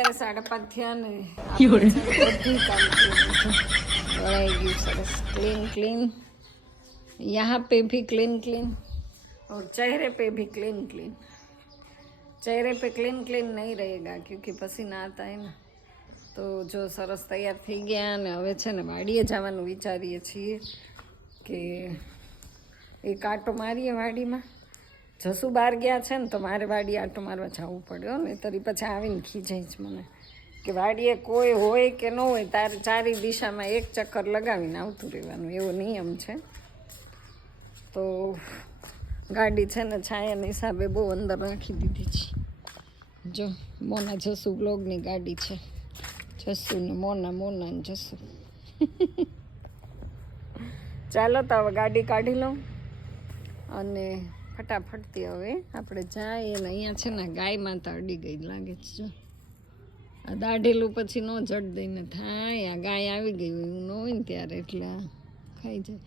અત્યારે સાડા પાંચ થયા ને આપણે છે ને બધું કામ કરી દીધું. વળાઈ ગયું સરસ ક્લીન ક્લીન यहाँ पे भी क्लीन क्लीन और चेहरे पे भी क्लीन क्लीन चेहरे पे क्लीन क्लीन नहीं रहेगा क्योंकि पसीना आता है ना તો જો સરસ તૈયાર થઈ ગયા અને હવે છે ને વાડીએ જવાનું વિચારીએ છીએ કે એક આટો મારીએ વાડીમાં જસુ બહાર ગયા છે ને તો મારે વાડી આટો મારવા જવું પડ્યો ને તરી પછી આવીને ખીજાય જ મને. કે વાડીએ કોઈ હોય કે ન હોય, તારે ચારી દિશામાં એક ચક્કર લગાવીને આવતું રહેવાનું, એવો નિયમ છે. તો ગાડી છે ને છાયાના હિસાબે બહુ અંદર રાખી દીધી છે. જો, મોના જસુ બ્લોગની ગાડી છે. જસુ ને મોના મોના ને જસુ. ચાલો તો હવે ગાડી કાઢી લઉં અને ફટાફટથી હવે આપણે જાય એટલે અહીંયા છે ને ગાય માતા અડી ગઈ લાગે છે, જો. આ દાઢેલું પછી ન જડ દઈને થાય. આ ગાય આવી ગઈ હોય એવું ન હોય ને ત્યારે એટલે ખાઈ જાય.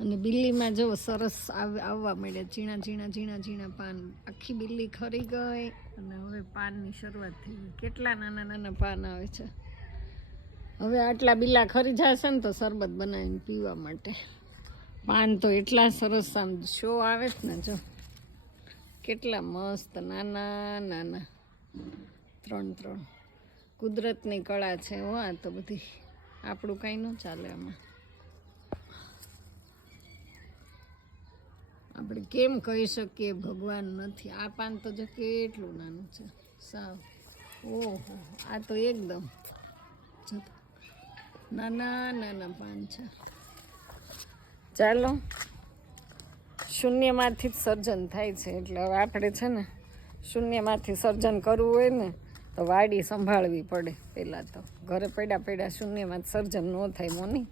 અને બિલ્લીમાં જો સરસ આવ- આવવા માંડ્યા ઝીણા ઝીણા ઝીણા ઝીણા પાન. આખી બિલ્લી ખરી ગઈ અને હવે પાનની શરૂઆત થઈ ગઈ. કેટલા નાના નાના પાન આવે છે. હવે આટલા બિલ્લા ખરી જશે ને તો શરબત બનાવીને પીવા માટે. પાન તો એટલા સરસ આમ શો આવે છે ને, જો. કેટલા મસ્ત, નાના નાના. ત્રણ ત્રણ. કુદરતની કળા છે, હો, આ તો બધી. આપણું કાંઈ ન ચાલે આમાં. આપણે કેમ કહી શકીએ ભગવાન નથી? આ પાન તો જો કેટલું નાનું છે. સાવ. ઓહો, આ તો એકદમ. નાના નાના પાન છે. ચાલો. શૂન્યમાંથી જ સર્જન થાય છે. એટલે હવે આપણે છે ને શૂન્યમાંથી સર્જન કરવું હોય ને, તો વાડી સંભાળવી પડે પહેલાં તો. ઘરે પડ્યા પડ્યા શૂન્યમાં સર્જન ન થાય મોની.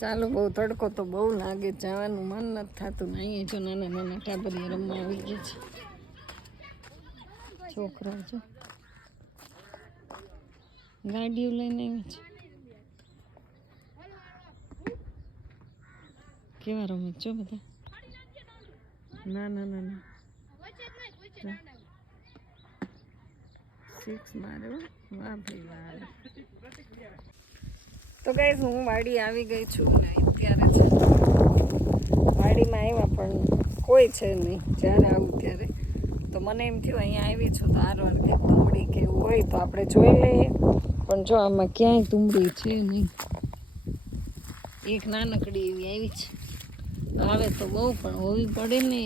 ચાલો, બહુ તડકો તો બહુ લાગે. જવાનું મન નથી થતું ને અહીંયા જો નાના નાના ટાબરિયા રમવા આવી ગઈ છે. છોકરા જો ગાડીઓ લઈને આવી છે. કેવા રમે છે જો બધા? ના ના ના ના. સિક્સ માર્યો વાહ ભાઈ વાહ. તો ગાઈઝ હું વાડી આવી ગઈ છું ને અત્યારે છે વાડીમાં આવ્યા પણ કોઈ છે નહીં. જ્યારે આવું ત્યારે. તો મને એમ થયું અહીંયા આવી છું તો હારવાર કે તુંબડી કે એવું હોય તો આપણે જોઈ લઈએ. પણ જો આમાં ક્યાંય તુંબડી છે નહીં. એક નાનકડી એવી આવી છે. આવે તો બહુ, પણ હોવી પડે ને.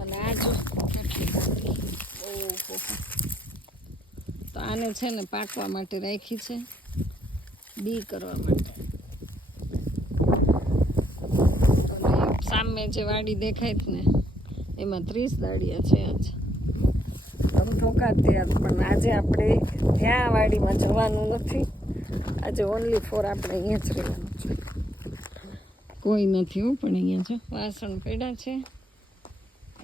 અને આ જો તો આને છે ને પાકવા માટે રાખી છે, બી કરવા માટે. સામે જે વાડી દેખાય છે ને, એમાં ત્રીસ દાડિયા છે આજ. ધમધોકાતી ત્યાં પણ આજે આપણે ત્યાં વાડીમાં જવાનું નથી. આજે ઓનલી ફોર આપણે અહીંયા જ રહેવાનું છે. કોઈ નથી હો, પણ અહીંયા જો વાસણ પડ્યા છે.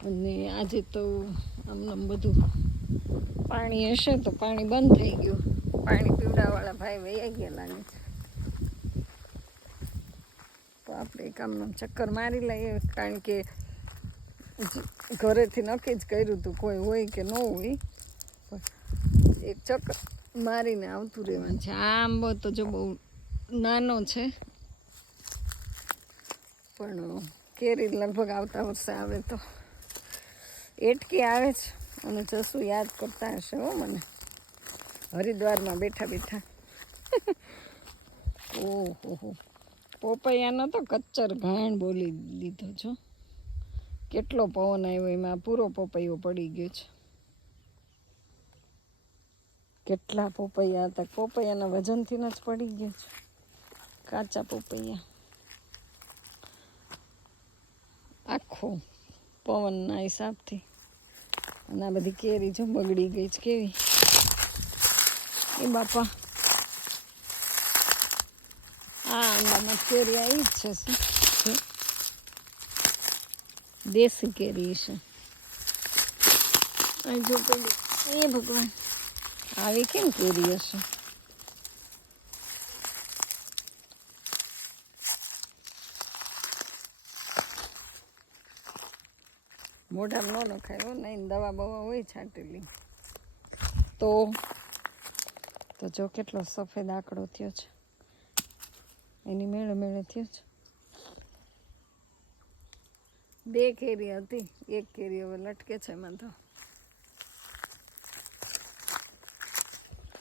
અને આજે તો આમ બધું પાણી હશે તો પાણી બંધ થઈ ગયું. પાણી પીવડાવાળા ભાઈ વૈયા ગયા લાગે છે તો આપણે એક આમનો ચક્કર મારી લઈએ, કારણ કે ઘરેથી નક્કી જ કર્યું હતું કોઈ હોય કે ન હોય. એક ચક્કર મારીને આવતું રહેવાનું. છે આ આંબો તો જો બહુ નાનો છે. પણ કેરી લગભગ આવતા વર્ષે આવે તો. એટકી આવે છે અને જસું યાદ કરતા હશે હો મને. હરિદ્વારમાં બેઠા બેઠા. ઓહો પોપૈયાનો તો કચ્ચર ઘાણ બોલી દીધો છો. કેટલો પવન આવ્યો એમાં. પૂરો પોપૈયો પડી ગયો છે. કેટલા પોપૈયા હતા. પોપૈયાના વજનથી જ પડી ગયો છે. કાચા પોપૈયા. આખો પવનના હિસાબથી. અને આ બધી કેરી જો બગડી ગઈ છે. કેવી? એ બાપા. આ આંબામાં કેરી આવી જ છે શું? દેશી કેરી છે. જો પેલી એ ભગવાન. આવી કેમ કેરી હશે? મોઢામાં ન નખાય નહીં દવા બવા હોય છાંટેલી. તો તો જો કેટલો સફેદ આંકડો થયો છે. એની મેળે મેળે થયો છે. બે કેરી હતી, એક કેરી હવે લટકે છે એમાં તો.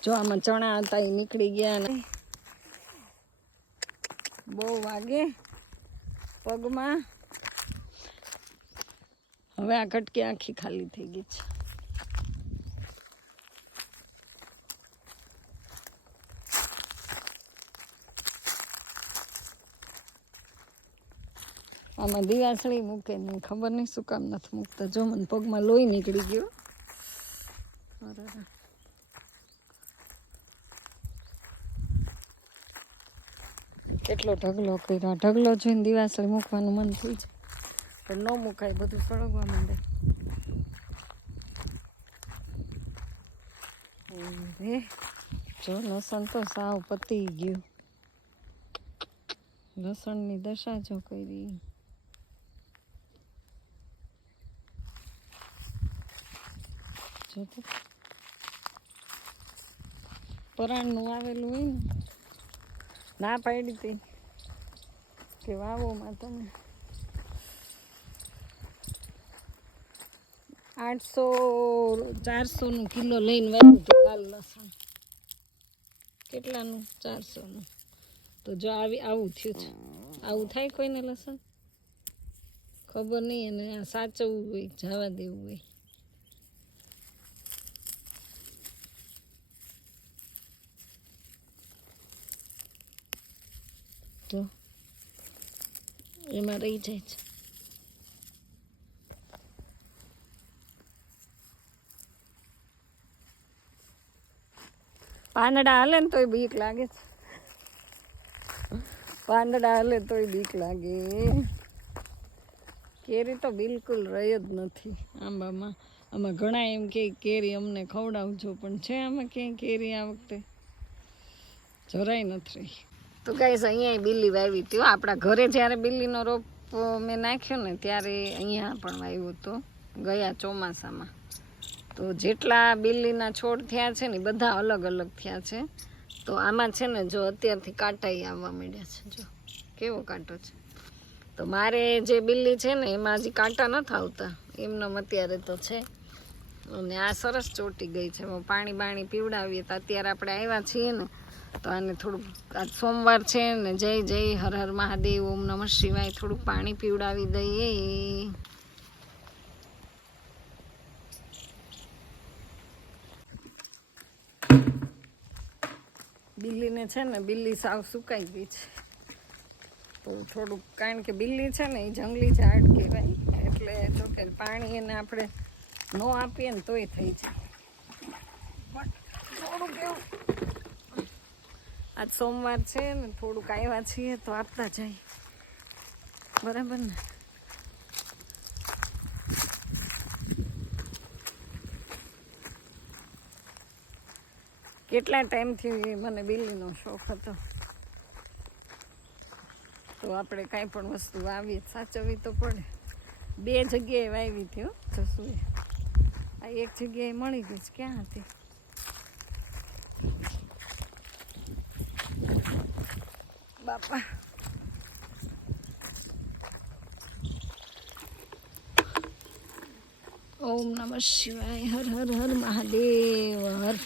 જો આમાં ચણા હતા, એ નીકળી ગયા ને. બહુ વાગે પગમાં. હવે આ કટકી આખી ખાલી થઈ ગઈ છે. આમાં દિવાસળી મૂકે નહીં ખબર નહીં શું કામ નથી મૂકતા. જો મને પગમાં લોહી નીકળી ગયો. અરે કેટલો ઢગલો કર્યો. ઢગલો જોઈને દિવાસળી મૂકવાનું મન થઈ જાય. પણ ન મુકાય, બધું સળગવા માંડે. રે જો લસણ તો સાવ પતી ગયું. લસણની દશા જો કરી. પરાણનું આવેલું હોય ને ના પાડી હતી. કે વાવોમાં તમે. આઠસો, ચારસોનું કિલો લઈને વાવ્યું હતું લાલ લસણ. કેટલાનું? ચારસોનું. તો જો આવી, આવું થયું છે. આવું થાય કોઈને લસણ? ખબર નહીં, અને આ સાચવવું હોય, જવા દેવું હોય. તો એમાં રહી જાય છે. પાંદડા હાલે ને તોય બીક લાગે છે. પાંદડા હાલે તોય બીક લાગે. કેરી તો બિલકુલ રહી જ નથી આંબામાં. આમાં ઘણા એમ કે કેરી અમને ખવડાવજો, પણ છે આમાં ક્યાંય કેરી આ વખતે? જરાય નથી રહી. તો ગાઈસ અહીંયા બિલ્લી વાવી હતી આપણા ઘરે જ્યારે બિલ્લીનો રોપ મેં નાખ્યો ને ત્યારે અહીંયા પણ વાવ્યો હતો ગયા ચોમાસામાં. તો જેટલા બિલ્લીના છોડ થયા છે ને બધા અલગ અલગ થયા છે. તો આમાં છે ને જો અત્યારથી કાંટાઈ આવવા માંડ્યા છે, જો. કેવો કાંટો છે? તો મારે જે બિલ્લી છે ને એમાં હજી કાંટા નથી આવતા એમનો અત્યારે તો છે. અને આ સરસ ચોટી ગઈ છે. પાણી બાણી પીવડાવીએ તો અત્યારે આપણે આવ્યા છીએ ને, તો આને થોડુંક આજ સોમવાર છે ને, જય જય હર હર મહાદેવ, ઓમ નમઃ શિવાય થોડુંક પાણી પીવડાવી દઈએ. બિલ્લીને છે ને, બિલ્લી સાવ સુકાઈ ગઈ છે. તો થોડુંક કારણ કે બિલ્લી છે ને, એ જંગલી ઝાડ કહેવાય. એટલે જો કે પાણી એને આપણે ન આપીએ ને તોય થઈ જાય. આજ સોમવાર છે ને, થોડુંક આવ્યા છીએ તો આપતા જાય બરાબર ને? કેટલા ટાઈમથી મને બિલીનો શોખ હતો. તો આપણે કાંઈ પણ વસ્તુ વાવીએ, સાચવવી તો પડે. બે જગ્યાએ વાવી હતી જસુએ આ એક જગ્યાએ મળી ગઈ છે, ક્યાં હતી? બાપા. ઓમ નમઃ શિવાય, હર હર હર મહાદેવ, હર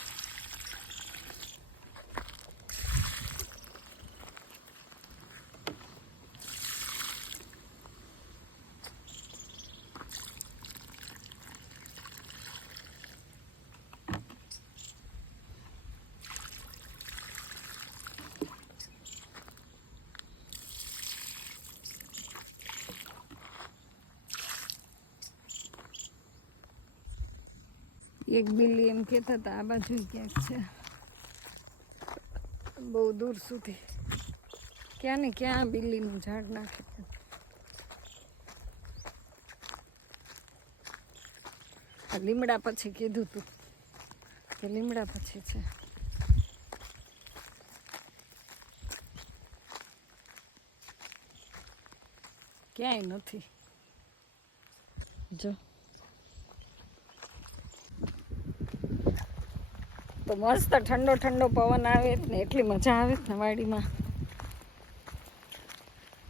એક બિલ્લી એમ કહેતા હતા, આ બાજુ ક્યાંક છે? બહુ દૂર સુધી. ક્યાં ને ક્યાં બિલ્લીનું ઝાડ નાખે લીમડા પછી કીધું તું કે લીમડા પછી છે. ક્યાંય નથી. જો. તો મસ્ત ઠંડો ઠંડો પવન આવે ને એટલી મજા આવે ને વાડીમાં.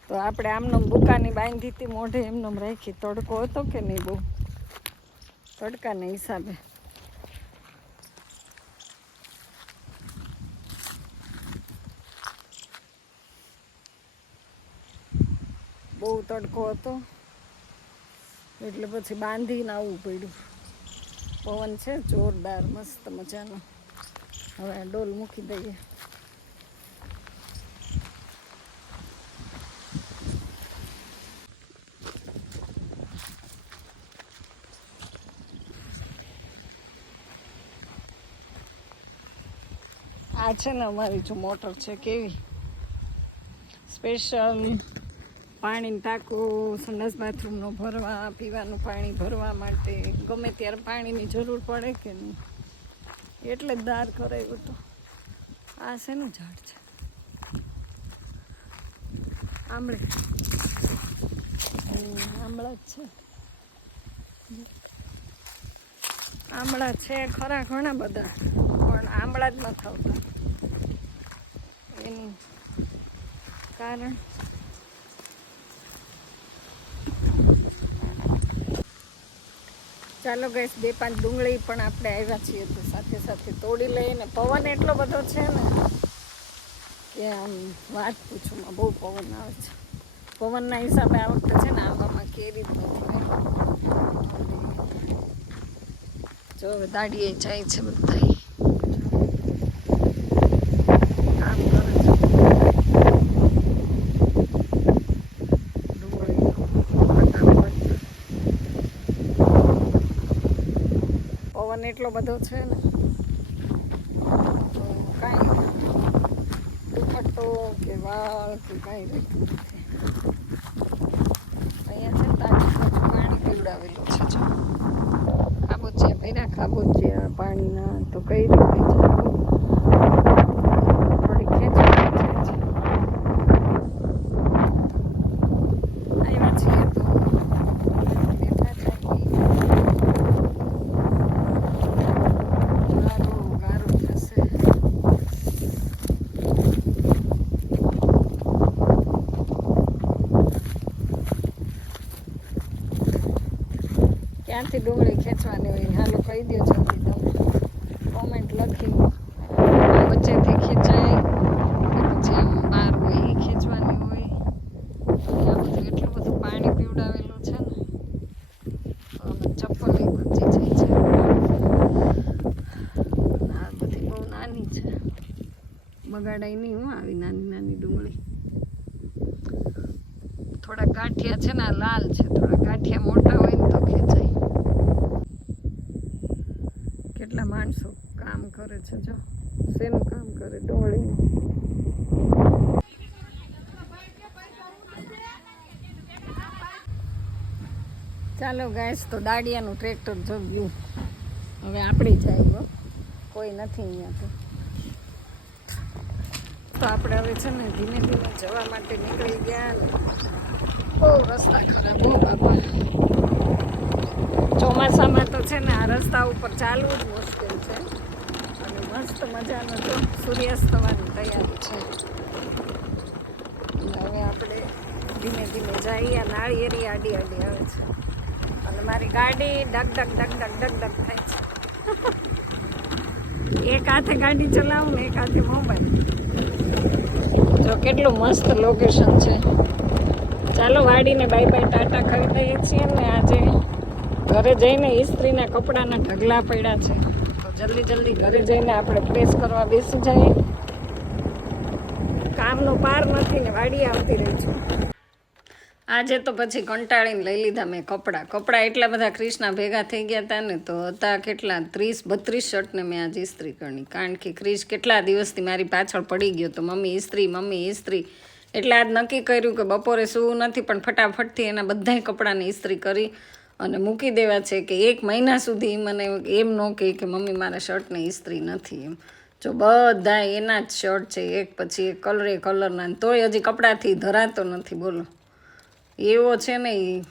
તો આપણે આમનો બુકાની બાંધી હતી મોઢે એમનો રાખી તડકો હતો કે નહીં બહુ? તડકાના હિસાબે. બહુ તડકો હતો. એટલે પછી બાંધીને આવવું પડ્યું. પવન છે જોરદાર, મસ્ત મજાનો. હવે આ ડોલ મૂકી દઈએ. આ છે ને અમારી જો મોટર છે કેવી? સ્પેશિયલ પાણીનું ટાંકું, સંડાસ બાથરૂમનો ભરવા, પીવાનું પાણી ભરવા માટે ગમે ત્યારે પાણીની જરૂર પડે કે નહીં? એટલે જ દાર કરાવ્યું હતું. આ શેનું ઝાડ છે? આંબળે હમ, આંબળા જ છે. આંબળા છે ખરા ઘણા બધા પણ આંબળા જ નથી આવતા એનું કારણ? ચાલો ગઈશ બે પાંચ ડુંગળી પણ આપણે આવ્યા છીએ તો સાથે સાથે તોડી લઈને પવન એટલો બધો છે ને કે આમ વાત પૂછું બહુ પવન આવે છે. પવનના હિસાબે આ વખતે છે ને આવવામાં કેરી જ નથી જો દાડીએ જાય છે બધા આમ કરે છે ડુંગળી ફટાફટ પવન એટલો બધો છે ને. કાંઈ દુખટો કે વાળ કે કાંઈ રહેતું નથી. અહીંયા છે ને તાજી બાજુ પાણી પીવડાવેલું છે. ખાબોચિયા ભર્યા, ખાબોચિયા પાણીના તો કઈ રીતે જાવું થોડી ખેંચવાની છે જ. આવ્યા છીએ તો બેઠા થાકી ગારો ગારો થશે ક્યાંથી ડુંગળી ખેંચવાની હોય, હાલો કહી દો જલ્દી તમે. કોમેન્ટ લખી વચ્ચેથી ખેંચાય પછી આમ બહાર હોય એ ખેંચવાની હોય. આ બધું એટલું બધું પાણી પીવડાવેલું છે ને. આમાં ચપ્પલ બચી જાય છે. આ બધી બહુ નાની છે. બગાડાય નહીં હું આવી નાની નાની ડુંગળી. થોડા ગાંઠિયા છે ને લાલ છે. થોડા ગાંઠિયા મોટા હોય ને તો ખેંચાય. કેટલા માણસો કામ કરે છે, જો. શેનું કામ કરે? ડુંગળીનું ચાલો ગાઈસ, તો દાડિયાનું ટ્રેક્ટર જો ગયું હવે આપણી જાય. કોઈ નથી અહીંયા તો. આપણે હવે છે ને ધીમે ધીમે જવા માટે નીકળી ગયા બહુ રસ્તા ખરાબ બહુ બાપા. ચોમાસામાં તો છે ને આ રસ્તા ઉપર ચાલવું જ મુશ્કેલ છે. અને મસ્ત મજાનો જો સૂર્યાસ્ત થવાની તૈયારી છે. હવે આપણે ધીમે ધીમે જઈએ નાળિયેરી આડી આડી આવે છે. અને મારી ગાડી ડગ ડગ ડગ ડગ ડગ ડગ થાય છે. એક હાથે ગાડી ચલાવું ને એક હાથે મોબાઈલ. જો કેટલું મસ્ત લોકેશન છે. ચાલો વાડીને બાય બાય ટાટા કરી છીએ ને આજે. ઘરે જઈને ઇસ્ત્રીના કપડાના ઢગલા પડ્યા છે. તો જલ્દી જલ્દી ઘરે જઈને આપણે પ્રેસ કરવા બેસી જઈએ. કામનો પાર નથી ને વાડી આવતી રહી છું. આજે તો પછી કંટાળીને લઈ લીધા મેં કપડાં. કપડાં એટલા બધા ક્રિષ્ના ભેગા થઈ ગયા હતા ને તો હતા કેટલા ત્રીસ, બત્રીસ શર્ટને મેં આજે ઇસ્ત્રી કરી કારણ કે ક્રિશ કેટલા દિવસથી મારી પાછળ પડી ગયો તો મમ્મી ઇસ્ત્રી મમ્મી ઇસ્ત્રી એટલે આજ નક્કી કર્યું કે બપોરે સૂવું નથી પણ ફટાફટથી એના બધાય કપડાને ઇસ્ત્રી કરી. અને મૂકી દેવા છે કે એક મહિના સુધી મને એમ ન કહે કે મમ્મી, મારા શર્ટને ઇસ્ત્રી નથી એમ. જો બધા એના જ શર્ટ છે, એક પછી એક કલરે કલરના તોય હજી કપડાથી ધરાતો નથી, બોલો. એવો છે ને એ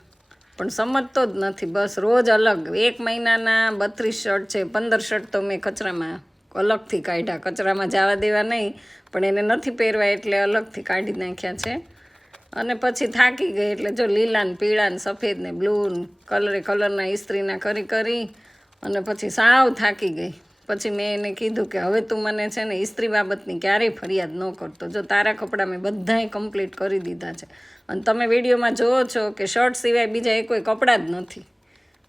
પણ સમજતો જ નથી, બસ રોજ અલગ. એક મહિનાના બત્રીસ શર્ટ છે, પંદર શર્ટ તો મેં કચરામાં અલગથી કાઢ્યા. કચરામાં જવા દેવા નહીં, પણ એને નથી પહેરવા એટલે અલગથી કાઢી નાખ્યા છે. અને પછી થાકી ગઈ એટલે જો લીલા ને પીળા ને સફેદ ને બ્લુ કલરે કલરના ઇસ્ત્રીના કરી કરી અને પછી સાવ થાકી ગઈ. પછી મેં એને કીધું કે હવે તું મને છે ને ઇસ્ત્રી બાબતની ક્યારેય ફરિયાદ ન કરતો જો તારા કપડાં મેં બધાય કમ્પ્લીટ કરી દીધા છે. અને તમે વિડીયોમાં જુઓ છો કે શર્ટ સિવાય બીજા એ કોઈ કપડાં જ નથી.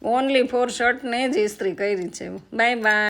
ઓનલી ફોર શર્ટને જ ઇસ્ત્રી કરી છે. Bye bye